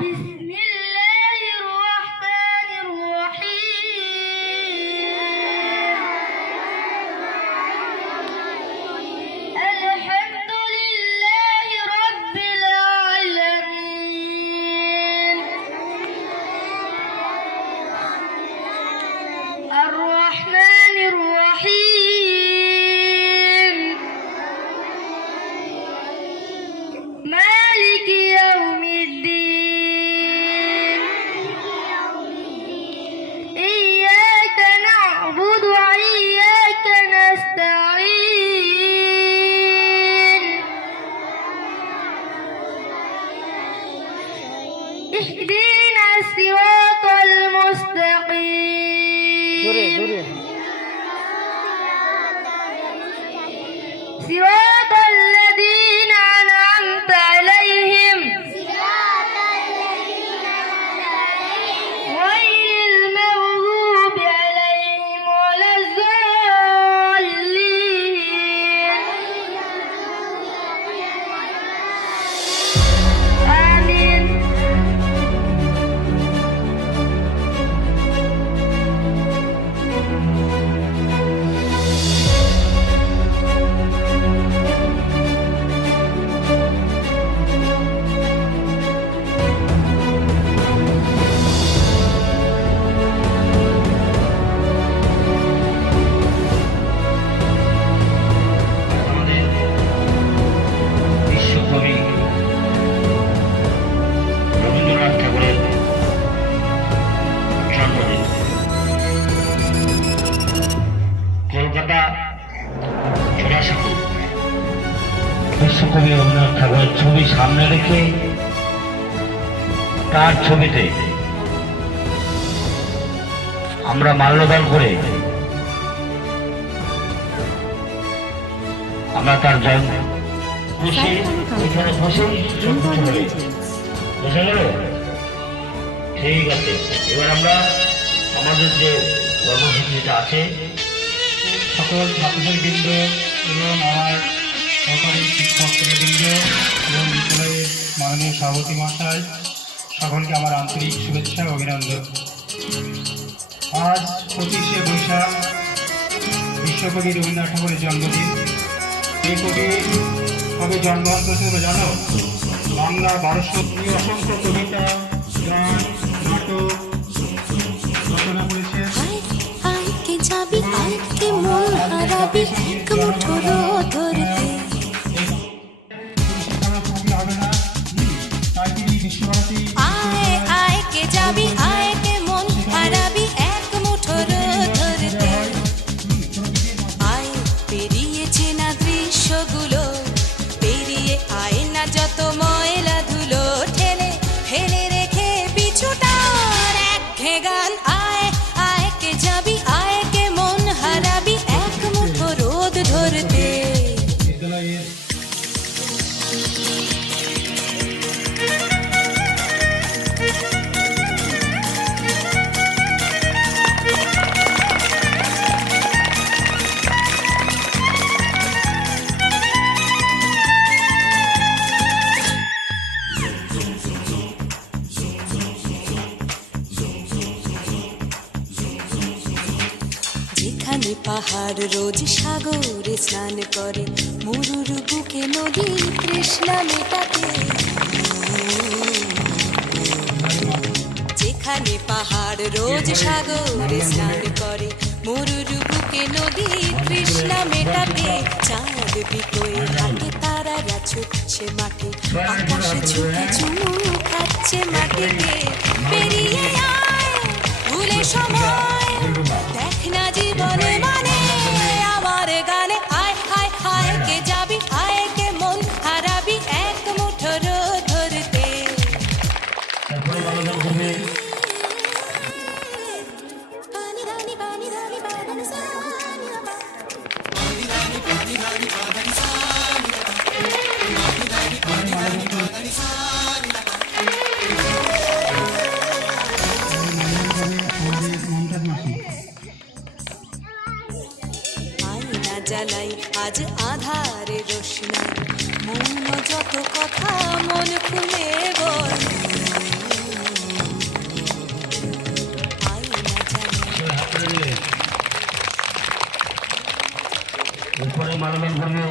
بسم الله الرحمن الرحيم الحمد لله رب العالمين الرحمن الرحيم مالك يوم الدين إياك نعبد وإياك نستعين اهدنا الصراط المستقيم صراط الذين أنعمت عليهم غير المغضوب عليهم ولا الضالين آمين আমাদের বিশ্বকবি রবীন্দ্রনাথ ঠাকুরের জন্মদিন। কলকাতা জোড়াসাঁকো বিশ্বকবি রবীন্দ্রনাথ ঠাকুরের ছবি সামনে রেখে তার ছবিতে আমরা মাল্যদান করে আমরা তার জন্ম বসে এখানে বসে বোঝা গেল? ঠিক আছে, এবার আমরা আমাদের যে কর্মসূচিটা আছে সকল ছাত্রছাত্রীবৃন্দ এবং আমার সহকারী শিক্ষকবৃন্দ এবং বিদ্যালয়ের মাননীয় সভাপতি মহাশয় সকলকে আমার আন্তরিক শুভেচ্ছা ও অভিনন্দন। আজ 25শে বৈশাখ বিশ্বকবি রবীন্দ্রনাথ ঠাকুরের জন্মদিন। এই কবি কবে জন্মগ্রহণ করেছিল জানো? বাংলা 1200 অসংখ্য কবিতা, গান, নাটক রচনা করেছেন। আয় কে যাবি আয় কে মন হারাবি এক মুঠো রোদ ধরতে আয় আয় কে যাবি আয় কে মন হারাবি এক মুঠো রোদ ধরতে আয় পেরিয়েছে না দৃশ্যগুলো পেরিয়ে আয় না যত ময়লা ধুলো ঠেলে ফেলে রেখে পিছুটার একঘে গান আয় আয় কে যাবি আয় কে মন হারাবি এক মুঠো রোদ ধরতে বিদ্যালয়ের যেখানে পাহাড় রোজ সাগরে স্নান করে মরুর বুকে নদী তৃষ্ণা মেটাতে যেখানে পাহাড় রোজ সাগরে স্নান করে মরুর বুকে নদী তৃষ্ণা মেটাতে চাঁদ বিকোয়ে হাতে তারারা ছুটছে মাঠে আকাশে ঝুঁকে চুমু খাচ্ছে মাটিকে পেরিয়ে আয় ভুলে সময় দেখ না জীবনে মানে আমার গানে আয় হায় হায় কে যাবি আয় কে মন হারাবি এক মুঠো রোদ ধরতে তারপরে মাল্যদান করবে পানি রানি পানি রানি বাদানি সানি বাবা আয়না জ্বালাই আজ আধারে রোশনাই মৌন যত কথা মন খুলে বল মালামাল করবে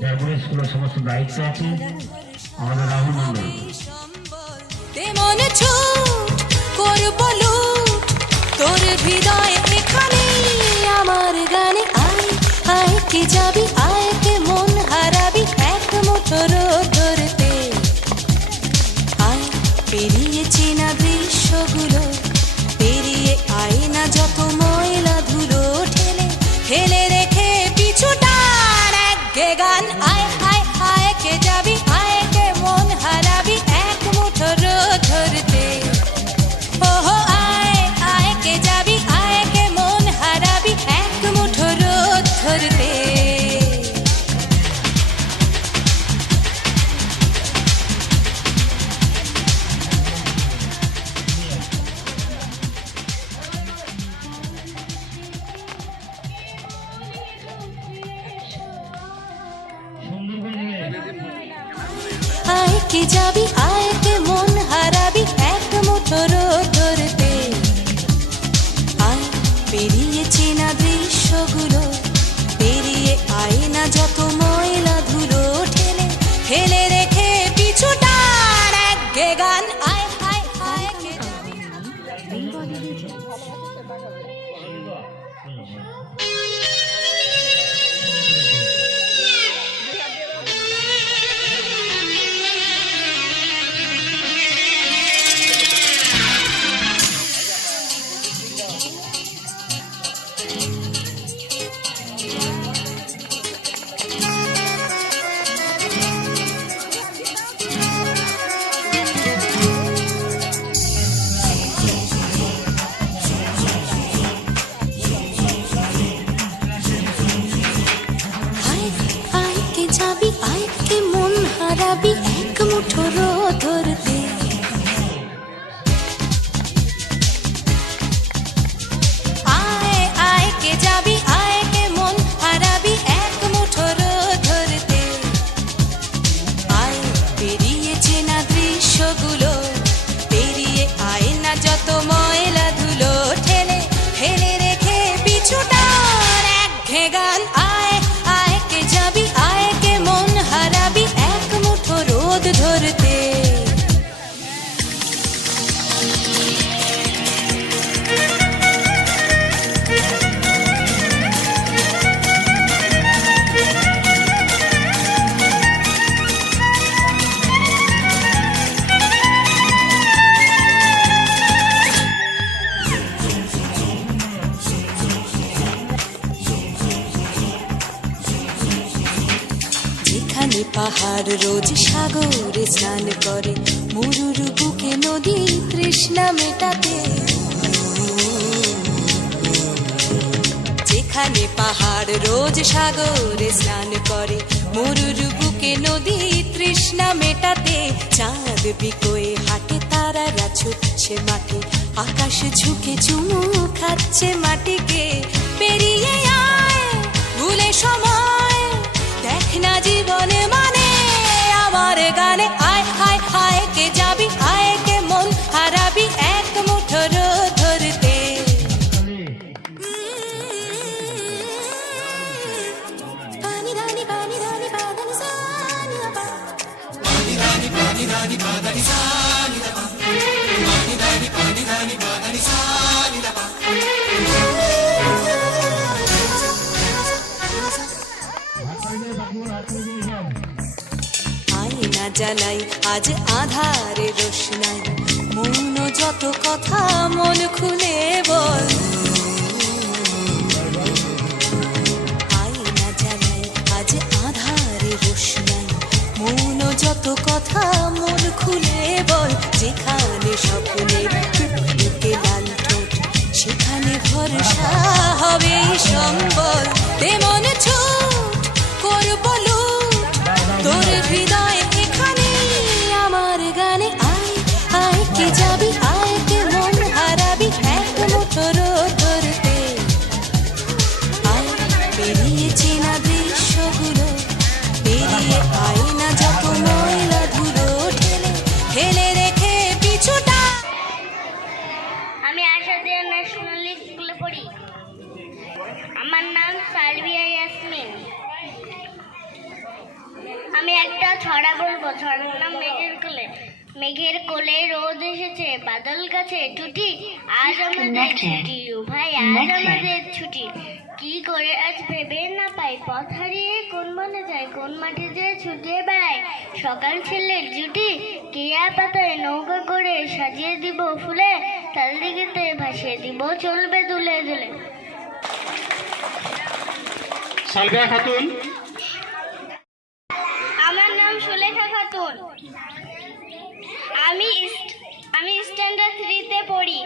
জয়পুরের স্কুলের সমস্ত দায়িত্ব আছে আমাদের রাহুল মন্ডল। তেমন ছুট করব লুট তোর হৃদয় এখানে আমার গানে আয় আয় কে যাবি আয় কে মন হারাবি এক মুঠো রোদ ধরতে আয় পেরিয়ে চেনা দৃশ্যগুলো পেরিয়ে আয় না যত ময়লা ধুলো ঠেলে ঠেলে রেখে পিছুটার এক গে গান আয় আয় আয় কে যাবি আয় কে মন হারাবি এক মুঠো রোদ ধরতে ওহো আয় আয় কে যাবি আয় কে মন হারাবি এক মুঠো রোদ ধরতে আয় কে যাবি আয় কে মন হারাবি এক মুঠো রোদ ধরতে আয় পেরিয়ে চেনা দৃশ্যগুলো পেরিয়ে আয় না যত ময়লা ধুলো ঠেলে ঠেলে রেখে পিছুটার এক গে গান আয় আয় আয় কে যাবি আয় কে যাবি আয় কে মন হারাবি এক মুঠো রোদ ধরতে আয় আয় কে যাবি আয় কে মন হারাবি এক মুঠো রোদ ধরতে আয় পেরিয়ে চেনা দৃশ্যগুলো পেরিয়ে আয় না যত ময়লা ধুলো ঠেলে ঠেলে রেখে পিছুটার এক ঘে গান আয় আয় কে যাবি আয় কে মন হারাবি এক মুঠো রোদ ধরতে যেখানে পাহাড় রোজ সাগরে স্নান করে মরুর বুকে নদী তৃষ্ণা মেটাতে যেখানে পাহাড় রোজ সাগরে স্নান করে মরুর বুকে নদী তৃষ্ণা মেটাতে চাঁদ বিকোয়ে হাটে তারারা ছুটছে মাঠে আকাশ ঝুঁকে চুমু খাচ্ছে মাটিকে পেরিয়ে আয় ভুলে সময় দেখ না জীবনে মানে আমার গানে আয় আয় আয় কে যাবি আয় কে মন হারাবি এক মুঠো রোদ ধরতে পানি ধানি পানি ধানি পাদানি সানি বাবা পানি ধানি পানি ধানি পাদানি সানি বাবা পানি ধানি পাদানি সানি বাবা আয়না জ্বালাই আজ আধারে রোশনাই মন যত কথা মন খুলে বল আয়না জ্বালাই আজ আধারে রোশনাই মন যত কথা মন খুলে বল যেখানে স্বপ্নের টুকটুকে লাল ঠোঁট সেখানে ভরসা হবে সম্বল তেমন ছুট করব লুট তোর হৃদয় এখানে আমার গানে আয় আয় কে যাবি আয় কে মন হারাবি এক মুঠো রোদ ধরতে আয় পেরিয়ে চেনা দৃশ্যগুলো পেরিয়ে আয় না যত ময়লা ধুলো ঠেলে ঠেলে রেখে পিছুটা আমি আশা দিয়া ন্যাশনাল স্কুলে পড়ি। সালভিয়া ইয়াসমিন। আমি একটা ছড়া বলবো। ছড়ার নাম মেঘের কোলে। মেঘের কোলে রোদ এসেছে, বাদল গাছে টুটি, আজ আমাদের ছুটি ও ভাই, আজ আমাদের ছুটি। কি করে আজ ভেবে না পাই, পথ হারিয়ে কোন বনে যায়, কোন মাঠে যে ছুটে বেড়ায়। সকাল ছেলের জুটি, কেয়া পাতায় নৌকা করে সাজিয়ে দিব ফুলে, তাল দিঘিতে ভাসিয়ে দিব চলবে দুলে দুলে। সালভিয়া খাতুন। আমার নাম সুলেখা খাতুন। আমি স্ট্যান্ডার্ড 3-তে পড়ি।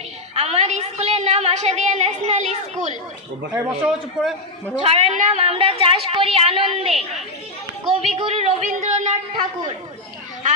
আমার স্কুলের নাম আশাদিয়া ন্যাশনাল স্কুল। ছড়ার নাম আমরা চাষ করি আনন্দে। কবিগুরু রবীন্দ্রনাথ ঠাকুর।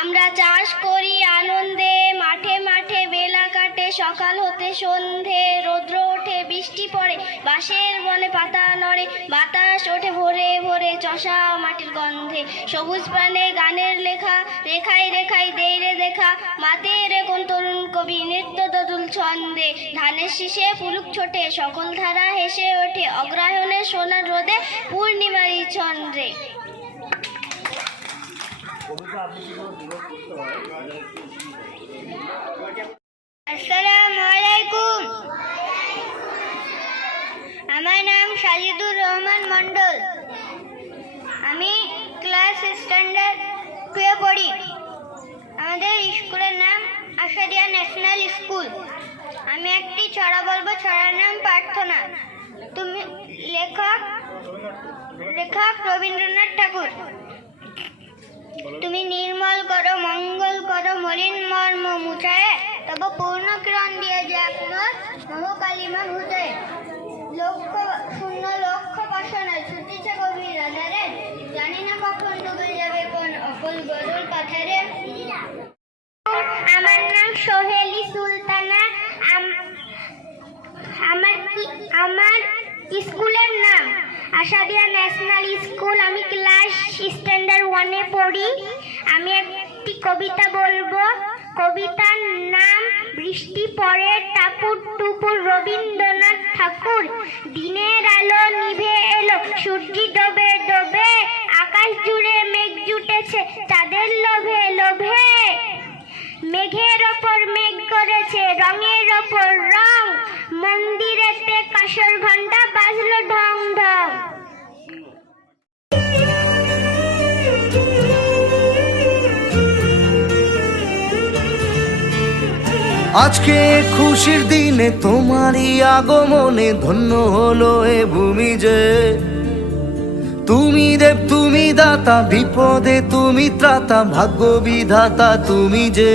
আমরা চাষ করি আনন্দে, মাঠে মাঠে বেলা কাটে, সকাল হতে সন্ধে, রৌদ্র ওঠে বৃষ্টি পড়ে, বাঁশের বনে পাতা নড়ে, বাতাস ওঠে ভোরে ভোরে চষা মাটির গন্ধে। সবুজ প্রাণে গানের লেখা, রেখায় রেখায় দেই রে দেখা, মাতে রে কোন তরুণ কবি নৃত্য দোদুল ছন্দে। ধানের শীষে ফুলুক ছোটে, সকল ধারা হেসে ওঠে, অগ্রহায়ণে সোনার রোদে, পূর্ণিমারি চন্দ্রে। আসসালামু আলাইকুম। আমার নাম সাজিদুর রহমান মন্ডল। আমি ক্লাস স্ট্যান্ডার্ড 2-এ পড়ি। আমাদের স্কুলের নাম আশাদিয়া ন্যাশনাল স্কুল। আমি একটি ছড়া বলবো। ছড়ার নাম প্রার্থনা। তুমি লেখক রবীন্দ্রনাথ ঠাকুর। তুমি নির্মল করো, মঙ্গল করো, মলিন মর্ম মুছায়, তব পূর্ণ কিরণ দিয়ে যাক মোর মোহ কালিমা ভূতে। লক্ষ্য পাশানায় ছুটিছে গভীর আধারে, জানি না কখন ডুবে যাবে কোন অকল গরুর পাথারে। আমার নাম সোহেলি সুলতানা। আমার স্কুলের নাম আশাদিয়া ন্যাশনাল স্কুল। আমি ক্লাস স্ট্যান্ডার্ড 1-এ পড়ি। আমি একটি কবিতা বলবো। কবিতার নাম বৃষ্টি পড়ে টাপুর টুপুর, রবীন্দ্রনাথ ঠাকুর। দিনের আলো নিভে এলো, সূর্য ডোবে ডোবে, আকাশ জুড়ে মেঘ জুটেছে চাঁদের লোভে লোভে। মেঘের ওপর মেঘ করেছে রঙের ওপর রং, মন্দিরেতে কাঁসর ঘন্টা বাজলো ঢং ঢং। আজকে খুশির দিনে তোমারই আগমনে, ধন্য হলো এ ভূমি যে। তুমি দেব তুমি দাতা, বিপদে তুমি ত্রাতা, ভাগ্য বিধাতা তুমি যে।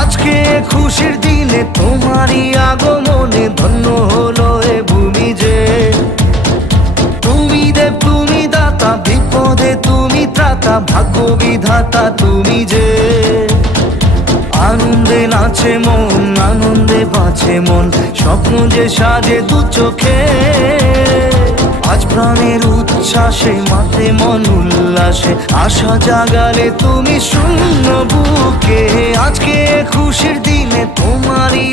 আজকে খুশির দিনে তোমারই আগমনে, ধন্য হলো এ ভূমি যে। তুমি দেব তুমি দাতা, বিপদে তুমি ত্রাতা, ভাগ্য বিধাতা তুমি যে। আনন্দে নাচে মন, আনন্দে বাঁচে মন, স্বপ্ন যে সাজে দু চোখে। আজ প্রাণের উচ্ছ্বাসে মাতে মন উল্লাসে, আশা জাগালে তুমি শূন্য বুকে। আজকে খুশির দিনে তোমারই